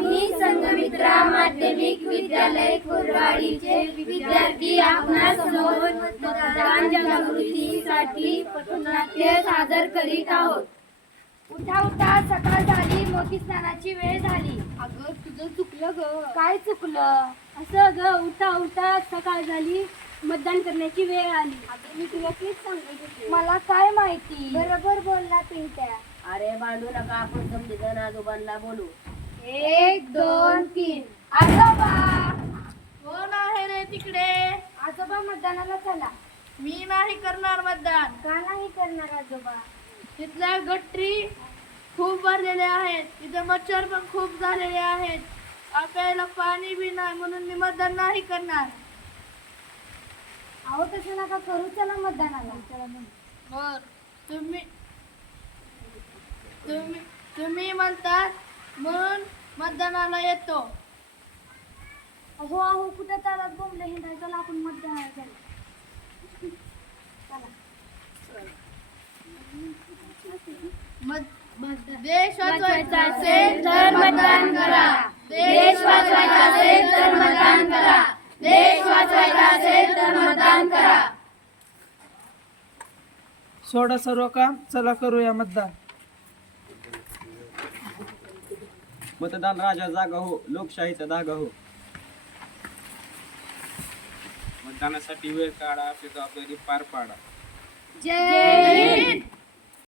आम्ही संघमित्रा माध्यमिक विद्यालय कुर्डवाडीचे विद्यार्थी आपणासमोर मतदान जागृतीसाठी पथनाट्य सादर करीत आहोत. उठा उठा, सकाळ झाली, मोठी स्नानाची वेळ झाली. अगं तुझं चुकलं ग. काय चुकलं? असं ग, उठा उठा, सकाळ झाली, मतदान करण्याची वेळ आली. अगं मी तुला तेच सांगत होते. मला काय माहिती. बरोबर बोलला पिंट्या. अरे भांडू नका, आपण समजेजण आजोबांना बोलू. 1 2 3 आजोबा. कोण आहे रे तिकडे? आजोबा मतदानाला चला. मी नाही करणार मतदान. का नाही करणार आजोबा? तिथल्या गटरी खूप भरलेल्या आहेत, तिथे मच्छर पण खूप झालेले आहेत, प्यायला पाणी बी नाही, म्हणून मी मतदान नाही करणार. अहो तसं नका करू, चला मतदानाला. बर, तुम्ही तुम्ही तुम्ही म्हणतात म्हणून मतदानाला येतो. अहो अहो कुठं तालात बोंबले हिंडायचं, आपण मतदानाला चला. देश वाचवायचा असेल तर मतदान करा. देश वाचवायचा असेल तर मतदान करा. देश वाचवायचा असेल तर मतदान करा. सोडा सर्व काम, चला करूया मतदान. मतदान राजा जागा हो, लोकशाहीचा धागा हो. मतदानासाठी वेळ काढा, आपली जबाबदारी पार पाडा. जय हिंद.